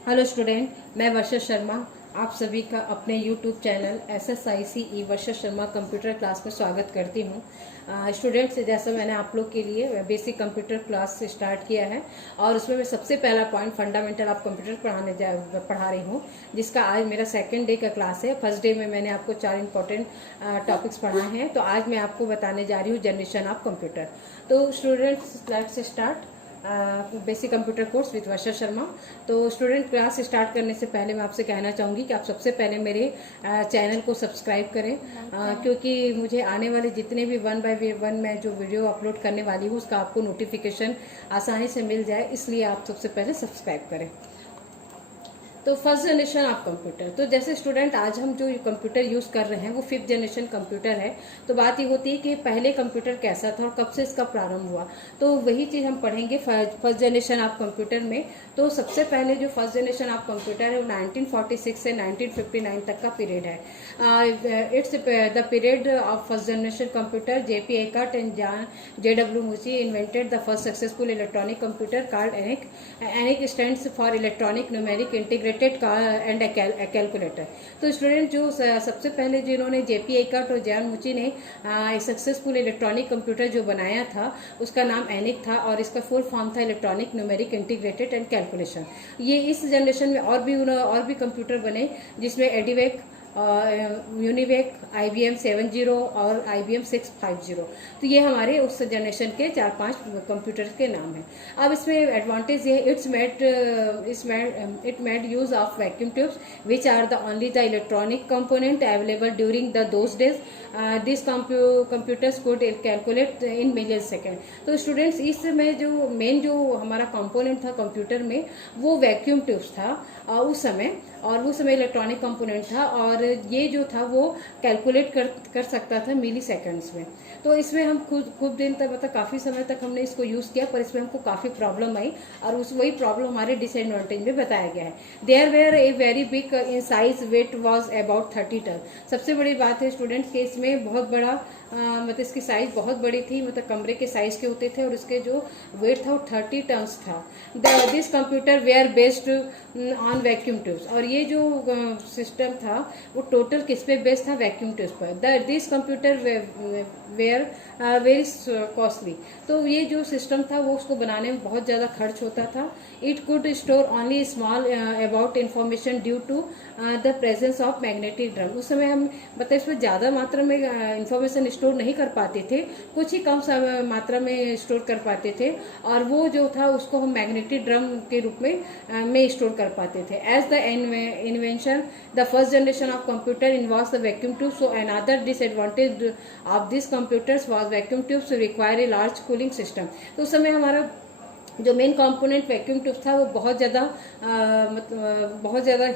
Hello student, मैं वर्षा शर्मा आप सभी का अपने यूट्यूब चैनल SSICE वर्षा शर्मा कंप्यूटर क्लास में स्वागत करती हूँ। स्टूडेंट्स, जैसा मैंने आप लोग के लिए बेसिक कंप्यूटर क्लास स्टार्ट किया है और उसमें मैं सबसे पहला पॉइंट फंडामेंटल ऑफ कंप्यूटर पढ़ा रही हूँ, जिसका आज मेरा सेकंड डे का क्लास है। फर्स्ट डे में मैंने आपको 4 इंपॉर्टेंट टॉपिक्स पढ़ाए हैं, तो आज मैं आपको बताने जा रही हूँ जनरेशन ऑफ कंप्यूटर। तो students, let's start basic computer course with Varsha Sharma. तो स्टूडेंट, क्लास स्टार्ट करने से पहले मैं आपसे कहना चाहूँगी कि आप सबसे पहले मेरे चैनल को सब्सक्राइब करें, क्योंकि मुझे आने वाले जितने भी 1 बाय 1 मैं जो वीडियो अपलोड करने वाली हूँ उसका आपको नोटिफिकेशन आसानी से मिल जाए, इसलिए आप सबसे पहले सब्सक्राइब करें। तो फर्स्ट जनरेशन ऑफ कंप्यूटर, तो जैसे स्टूडेंट आज हम जो कंप्यूटर यूज़ कर रहे हैं वो 5th जनरेशन कंप्यूटर है। तो बात ये होती है कि पहले कंप्यूटर कैसा था और कब से इसका प्रारंभ हुआ, तो वही चीज़ हम पढ़ेंगे फर्स्ट जनरेशन ऑफ कंप्यूटर में। तो सबसे पहले जो फर्स्ट जनरेशन ऑफ कंप्यूटर है वो 1946 से 1959 तक का पीरियड है। It's the period of first generation computer. JP Eckert and JW Mucci invented the first successful electronic computer called ENIAC। ENIAC stands for electronic numeric integrated and calculator. तो student, जो सबसे पहले जिन्होंने JP Eckert और John मुची ने successful electronic computer जो बनाया था उसका नाम ENIAC था और इसका फुल फॉर्म था electronic numeric integrated and calculation. ये इस जनरेशन में और भी कंप्यूटर बने, जिसमें एडिवेक, यूनिवेक, IBM 70 और IBM 650। तो ये हमारे उस जनरेशन के 4-5 कंप्यूटर के नाम हैं। अब इसमें एडवांटेज ये है, it made use of vacuum tubes which are the only the electronic component available during the those days. This computers could calculate in million second. तो स्टूडेंट्स, इसमें जो मेन जो हमारा कंपोनेंट था कंप्यूटर में वो वैक्यूम ट्यूब्स था उस समय, और उस समय इलेक्ट्रॉनिक कंपोनेंट था, और ये जो था वो कैलकुलेट कर सकता था मिली सेकेंड्स में। तो इसमें हम खूब दिन तक, मतलब काफ़ी समय तक हमने इसको यूज़ किया, पर इसमें हमको काफ़ी प्रॉब्लम आई और वही प्रॉब्लम हमारे डिसएडवांटेज में बताया गया है। There were a very big in size, weight was about 30 ton. सबसे बड़ी बात है स्टूडेंट्स के इसमें बहुत बड़ा मतलब इसकी साइज बहुत बड़ी थी, मतलब कमरे के साइज के होते थे, और इसके जो वेट था वो 30 टन्स था। This computer were based on vacuum tubes, और ये जो सिस्टम था वो टोटल किस पे बेस्ड था? वैक्यूम ट्यूब्स पर। This computer were very costly. तो ये जो सिस्टम था वो उसको बनाने में बहुत ज़्यादा खर्च होता था। It could store only small about information due to the presence of magnetic drum. उस समय हम मतलब इसमें ज़्यादा मात्रा में इंफॉर्मेशन स्टोर नहीं कर पाते थे, कुछ ही कम मात्रा में स्टोर कर पाते थे, और वो जो था उसको हम मैग्नेटिक ड्रम के रूप में स्टोर कर पाते थे। As the invention the first generation of computer involves the vacuum tube, so another disadvantage of this computers was vacuum tubes require a large cooling system. तो उस समय हमारा जो मेन कंपोनेंट वैक्यूम ट्यूब था वो बहुत ज़्यादा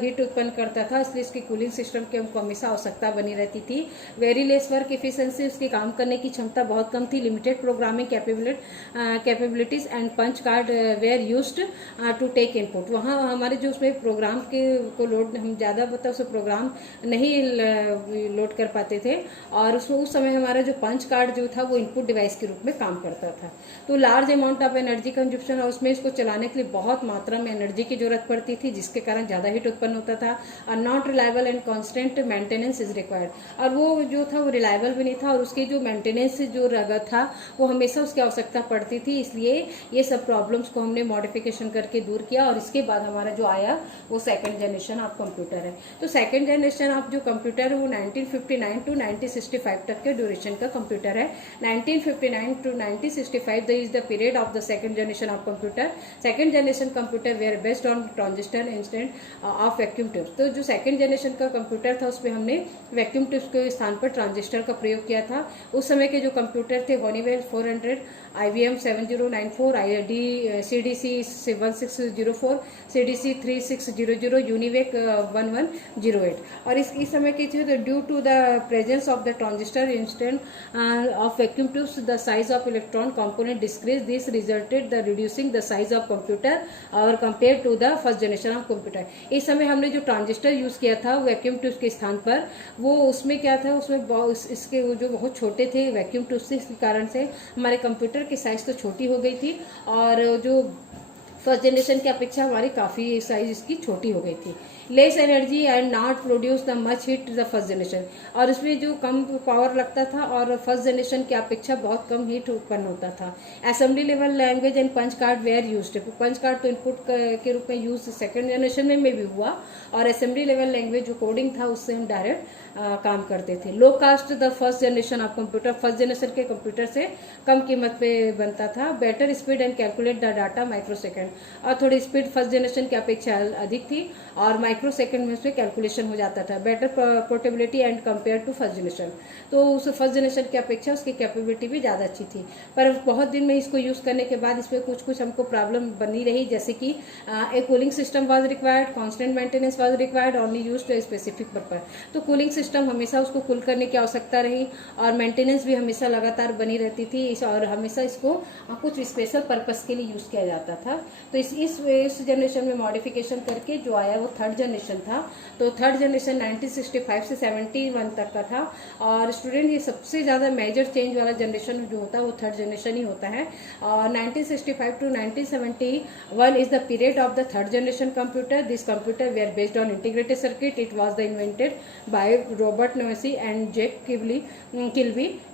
हीट उत्पन्न करता था, इसलिए इसकी कूलिंग सिस्टम की हमको हमेशा आवश्यकता बनी रहती थी। वेरी लेस वर्क एफिशिएंसी, उसकी काम करने की क्षमता बहुत कम थी। Limited programming capabilities and punch card were used to take input. वहाँ हमारे जो उसमें प्रोग्राम को लोड हम ज़्यादा उस प्रोग्राम नहीं लोड कर पाते थे, और उसमें उस समय हमारा जो पंच कार्ड जो था वो इनपुट डिवाइस के रूप में काम करता था। तो large amount of energy consumption, और उसमें इसको चलाने के लिए बहुत मात्रा में एनर्जी की जरूरत पड़ती थी, जिसके कारण ज़्यादा हीट उत्पन्न होता था। और not reliable and constant maintenance is required, और वो जो था वो रिलायबल भी नहीं था, और उसकी जो मेंटेनेंस जो रगत था वो हमेशा उसकी आवश्यकता पड़ती थी। इसलिए ये सब प्रॉब्लम्स को हमने मॉडिफिकेशन करके दूर किया, और इसके बाद हमारा जो आया वो सेकेंड जनरेशन ऑफ कंप्यूटर है। तो सेकेंड जनरेशन ऑफ जो कंप्यूटर है वो 1959 टू 1965 तक के ड्यूरेशन का कंप्यूटर है। 1959 to 1965 is the period of the second generation of computer. Second generation computer were based on transistor instant of vacuum tubes. तो जो सेकेंड जनरेशन का कंप्यूटर था उसमें हमने वैक्यूम ट्यूब्स के स्थान पर ट्रांजिस्टर का प्रयोग किया था। उस समय के जो कंप्यूटर थे Honeywell 400, IBM 7094, CDC 1604, CDC 3600, UNIVAC 1108। और इस समय की चीज, due to the presence of the transistor instant of vacuum tubes the size of electron component decrease. This resulted the reducing the size of computer और compare to the first generation of computer. इस समय हमने जो transistor use किया था vacuum tubes के स्थान पर, वो उसमें क्या था, उसमें इसके जो बहुत छोटे थे वैक्यूम ट्यूब्स, इस कारण से हमारे कंप्यूटर की साइज तो छोटी हो गई थी, और जो फर्स्ट जनरेशन की अपेक्षा हमारी काफ़ी साइज इसकी छोटी हो गई थी। Less energy and not produce the much heat the first generation, और इसमें जो कम पावर लगता था और फर्स्ट जनरेशन की अपेक्षा बहुत कम हीट उत्पन्न होता था। Assembly level language and punch card were used, punch card तो इनपुट के रूप में यूज सेकंड जनरेशन में भी हुआ, और असेंबली लेवल लैंग्वेज जो कोडिंग था उससे हम डायरेक्ट काम करते थे। Low cost the first generation of computer, first generation के कंप्यूटर से कम कीमत पे बनता था। Better speed and calculate the data microsecond, और थोड़ी स्पीड फर्स्ट जनरेशन की अपेक्षा अधिक थी और माइक्रो सेकेंड में उसमें कैलकुलेशन हो जाता था। Better portability and compare to first generation, तो उस फर्स्ट जनरेशन की अपेक्षा उसकी कैपेबिलिटी भी ज़्यादा अच्छी थी। पर बहुत दिन में इसको यूज़ करने के बाद इसमें कुछ कुछ हमको प्रॉब्लम बनी रही, जैसे कि a cooling system was required, constant maintenance was required, only use to specific purpose. तो कूलिंग सिस्टम हमेशा उसको कूल करने की आवश्यकता रही, और मेंटेनेंस भी हमेशा लगातार बनी रहती थी, और हमेशा इसको कुछ स्पेशल पर्पस के लिए यूज़ किया जाता था। तो इस जनरेशन में मॉडिफिकेशन करके जो आया वो थर्ड जनरेशन था। तो थर्ड जनरेशन 1965 से 71 तक का था। और स्टूडेंट ये सबसे ज़्यादा मेजर चेंज वाला जनरेशन जो होता है वो थर्ड जनरेशन ही होता है। और 1965 to 1971 is the period of the third generation computer. This computer were based on integrated circuit. It was the invented by Robert Noyce and Jack Kilby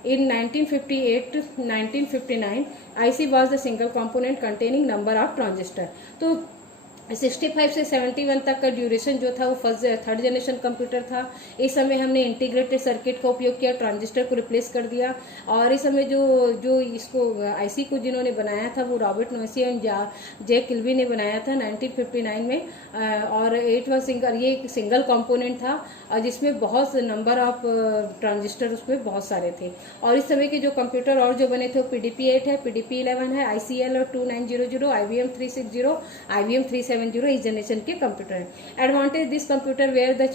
in 1958 to 1959. IC was the single component containing number of transistor. तो 65 से 71 तक का duration जो था वो third generation computer था। इस समय हमने इंटीग्रेटेड सर्किट का उपयोग किया, ट्रांजिस्टर को रिप्लेस कर दिया। और इस समय जो इसको आईसी को जिन्होंने बनाया था वो Robert Noyce and Jack Kilby ने बनाया था 1959 में। और इट वाज ये एक सिंगल कंपोनेंट था और जिसमें बहुत नंबर ऑफ ट्रांजिस्टर उसमें बहुत सारे थे। और इस समय के जो कंप्यूटर और जो बने थे वो PDP-8 है, PDP-11 है, ICL और 2900, IBM 360, IBM 370 इस जनरेशन के कंप्यूटर है। Advantage this computer were the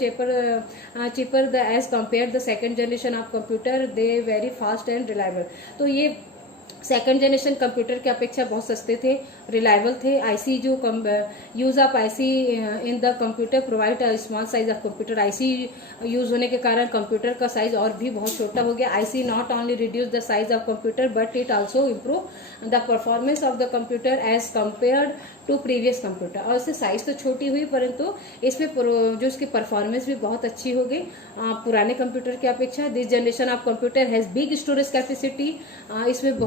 cheaper the as compare the second generation of computer, they very fast and reliable. तो ये सेकंड जनरेशन कंप्यूटर की अपेक्षा बहुत सस्ते थे, रिलायबल थे। आईसी जो use of IC in the computer provide a small size of computer. IC use होने के कारण कंप्यूटर का साइज और भी बहुत छोटा हो गया। IC not only reduce the size of computer but it also improve the performance of the computer as compared to previous computer. और इससे साइज तो छोटी हुई परंतु इसमें जो इसकी परफॉर्मेंस भी बहुत अच्छी हो गई पुराने कंप्यूटर की अपेक्षा। This generation of computer has big storage capacity. इसमें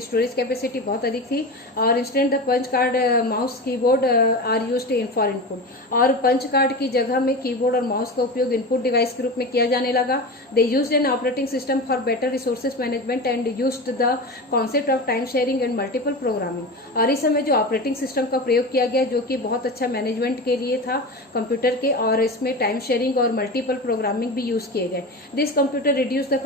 स्टोरेज कैपेसिटी बहुत अधिक थी। और instant the punch card mouse keyboard are used in for input. और पंच कार्ड की जगह में कीबोर्ड और माउस का उपयोग इनपुट डिवाइस के रूप में किया जाने लगा। They used an operating system for better resources management and used the concept of time sharing and multiple programming. और इस समय जो ऑपरेटिंग सिस्टम का प्रयोग किया गया जो कि बहुत अच्छा मैनेजमेंट के लिए था कंप्यूटर के, और इसमें टाइम शेयरिंग और मल्टीपल प्रोग्रामिंग भी यूज किए गए। This computer reduce the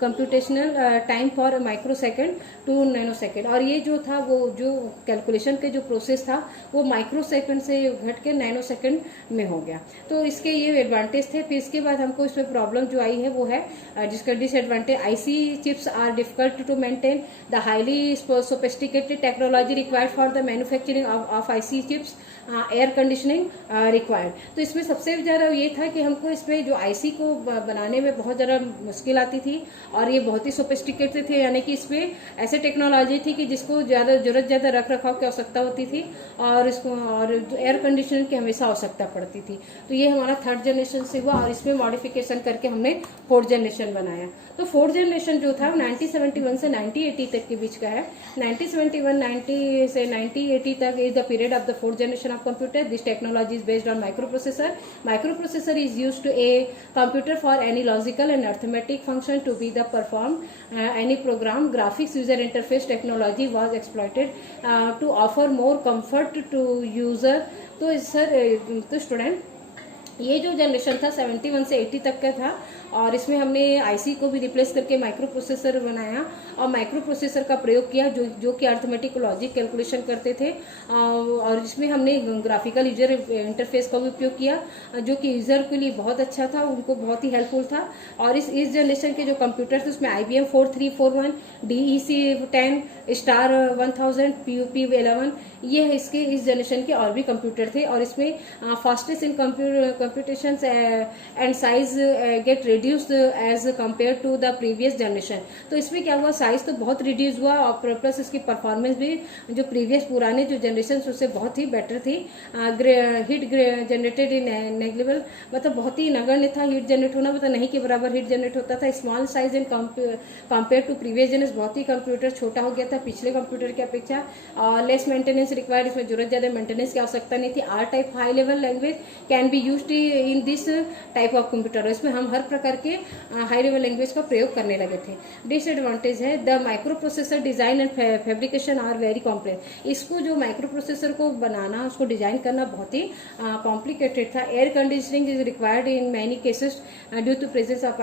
computational time for micro second to nano second. और ये जो था वो जो कैलकुलेशन के जो प्रोसेस था वो माइक्रो सेकेंड से घट के नैनो सेकेंड में हो गया। तो इसके ये एडवांटेज थे। फिर इसके बाद हमको इसमें प्रॉब्लम जो आई है वो है जिसका disadvantage, IC chips are difficult to maintain the highly sophisticated technology required for the manufacturing of IC chips, air conditioning required. तो इसमें सबसे ज़्यादा ये था कि हमको इसमें जो आईसी को बनाने में बहुत ज़्यादा मुश्किल आती थी और ये बहुत ही सोफिस्टिकेटेड थे, यानी कि इसमें ऐसे टेक्नोलॉजी थी कि जिसको ज़्यादा रख रखाव की आवश्यकता होती थी और एयर कंडीशनर की हमेशा आवश्यकता पड़ती थी। तो ये हमारा थर्ड जनरेशन से हुआ और इसमें मॉडिफिकेशन करके हमने फोर्थ जनरेशन बनाया। तो फोर्थ जनरेशन जो था 1971 से 1980 तक के बीच का है। 1971 से 1980 तक is the period of the fourth generation of computer. This technology is based on microprocessor. Microprocessor is used to a computer for any logical and arithmetic function to be the perform any program. Graphics user interface technology was exploited to offer more comfort to user. तो sir तो student ये जो generation था 71 से 80 तक का था और इसमें हमने आईसी को भी रिप्लेस करके माइक्रो प्रोसेसर बनाया और माइक्रो प्रोसेसर का प्रयोग किया जो कि अर्थमेटिक लॉजिक कैलकुलेशन करते थे। और इसमें हमने ग्राफिकल यूजर इंटरफेस का भी उपयोग किया जो कि यूजर के लिए बहुत अच्छा था, उनको बहुत ही हेल्पफुल था। और इस जनरेशन के जो कंप्यूटर थे उसमें IBM 4341, DEC 10, स्टार 1000, PUP11 ये इसके इस जनरेशन के और भी कंप्यूटर थे। और इसमें fastest in computations and size get reduced as compare to the previous generation. तो इसमें क्या हुआ, साइज तो बहुत रिड्यूस हुआ और प्लस इसकी परफॉर्मेंस भी जो प्रीवियस पुराने जो जनरेशन उससे बहुत ही बेटर थी। हीट जनरेटेड इन नेग्लिबल, मतलब बहुत ही नगण्य था हीट जनरेट होना, मतलब नहीं के बराबर हीट जनरेट होता था। Small size and compare to previous generation, बहुत ही कंप्यूटर छोटा हो गया था पिछले कंप्यूटर की अपेक्षा। लेस मेंटेनेंस रिक्वायर्ड, इसमें जरूरत ज्यादा मेंटेनेंस की आवश्यकता नहीं थी। Are type high level language can be used in this type of computer, इसमें हम हर प्रकार के हाई लेवल लैंग्वेज का प्रयोग करने लगे थे। डिसएडवांटेज है, the micro processor design and fabrication are very complex. इसको जो माइक्रो प्रोसेसर को बनाना, उसको डिजाइन करना बहुत ही कॉम्प्लिकेटेड था। Air conditioning is required in many cases due to presence of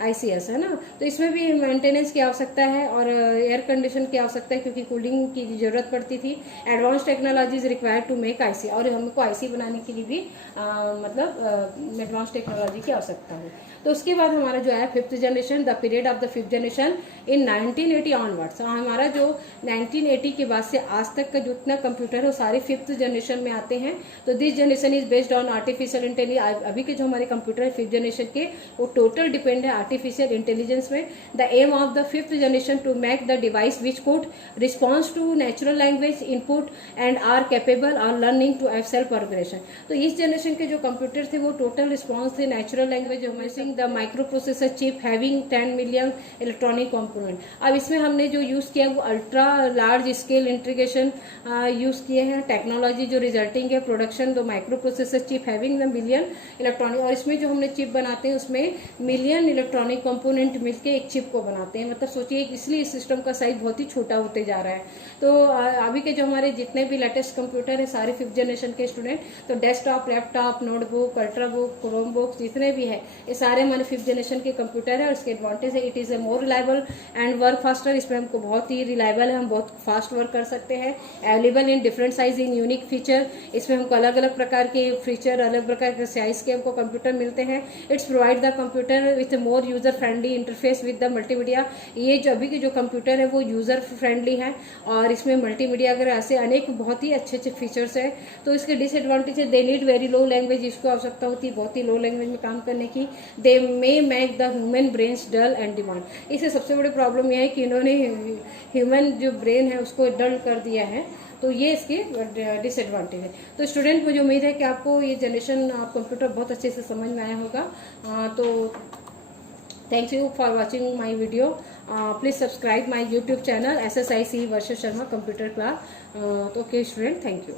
ICS, है ना। तो इसमें भी मेंटेनेंस की आवश्यकता है और एयर कंडीशन की आवश्यकता है क्योंकि कूलिंग की जरूरत पड़ती थी। Advance technology is required to make IC, और हमको IC बनाने के लिए भी मतलब एडवांस टेक्नोलॉजी की आवश्यकता है। तो उसके बाद हमारा जो है 5th generation, the period of the 5th generation in 1980 onwards. हमारा जो 1980 के बाद से आज तक का जितना कंप्यूटर है वो सारे 5th जनरेशन में आते हैं। तो this generation is based on artificial intelligence. अभी के जो हमारे कंप्यूटर है 5th जनरेशन के, वो टोटल डिपेंड है आर्टिफिशियल इंटेलिजेंस में। The aim of the 5th generation to make the device which could response to natural language input and are capable of learning to self progression. तो इस generation के जो computer थे वो total response थे natural language, the micro processor chip having 10 million electronic component. अब इसमें हमने जो यूज किया वो ultra large scale integration use किए हैं। टेक्नोलॉजी जो रिजल्टिंग है production the micro processor chip having the million electronic, और इसमें जो हमने चिप बनाते हैं उसमें मिलियन इलेक्ट्रॉनिक कंपोनेंट मिलके एक चिप को बनाते हैं। मतलब सोचिए, इसलिए इस सिस्टम का साइज बहुत ही छोटा होते जा रहा है। तो अभी के जो हमारे जितने भी लेटेस्ट कंप्यूटर है सारे 5th जनरेशन के स्टूडेंट, तो desktop, laptop, notebook, ultra book, Chrome book जितने भी है ये सारे हमारे 5th जनरेशन के कंप्यूटर है। और इसके एडवांटेज है, it is a more reliable and work faster. इसमें हमको बहुत ही रिलायबल है, हम बहुत फास्ट वर्क कर सकते हैं। Available in different size in unique feature, इसमें हमको अलग अलग प्रकार के फीचर, अलग प्रकार के साइज के हमको कंप्यूटर मिलते हैं। It's provide the computer with more user friendly interface with the multimedia. ये जो अभी के जो कंप्यूटर है वो यूजर फ्रेंडली है और इसमें मल्टीमीडिया वगैरह ऐसे अनेक बहुत ही अच्छे अच्छे फीचर्स है। तो इसके डिसएडवांटेज है, they need very low language, इसको आवश्यकता होती है बहुत ही लो लैंग्वेज में काम करने की। They may make the human brains dull and demand. इससे सबसे बड़ी प्रॉब्लम यह है कि इन्होंने ह्यूमन जो ब्रेन है उसको डल कर दिया है। तो ये इसके डिसएडवांटेज है। तो स्टूडेंट, मुझे उम्मीद है कि आपको ये जनरेशन कंप्यूटर बहुत अच्छे से समझ में आया होगा। तो thank you for watching my video. Please subscribe my YouTube channel SSIC Varsha Sharma computer class. तो ओके स्टूडेंट, थैंक यू।